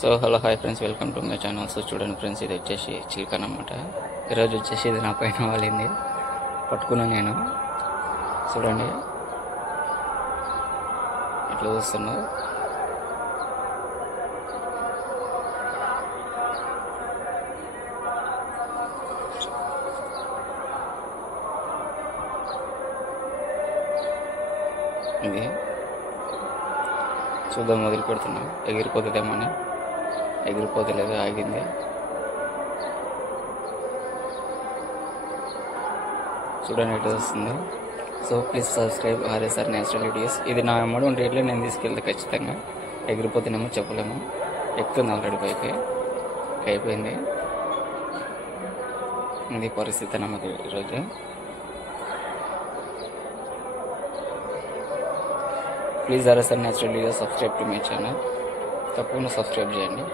So hello hi friends, welcome to my channel. So చూడండి friends, ఇది వచ్చేసి చిలుక అన్నమాట. ఈరోజు వచ్చేసి ఇది నా పైన వాలింది, పట్టుకున్నాను నేను. చూడండి ఎట్లా చూస్తున్నా. ఇది చూద్దాం, మొదలు పెడుతున్నాం. ఎగిరిపోతుందేమని, ఎగిరిపోతలేదు, ఆగింది. చూడండి ఎట్లా వస్తుంది. So please subscribe RSR natural videos. ఇది నా అమ్మడం రేట్లో నేను తీసుకెళ్తే ఖచ్చితంగా ఎగిరిపోతున్నామో చెప్పలేము. ఎక్కుతుంది ఆల్రెడీ పైకి, అయిపోయింది. ఇది పరిస్థితి అన్నమాట ఈరోజు. Please RSR natural videos subscribe to my channel. తప్పకుండా సబ్స్క్రైబ్ చేయండి.